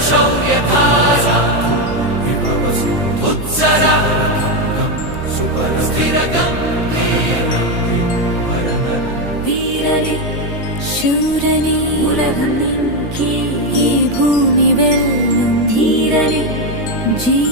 शौर्यधारा उत्सरा వీరని శూరని ఉలగం నింకి ఈ భూమి వెల్లుం ధీరని జీవ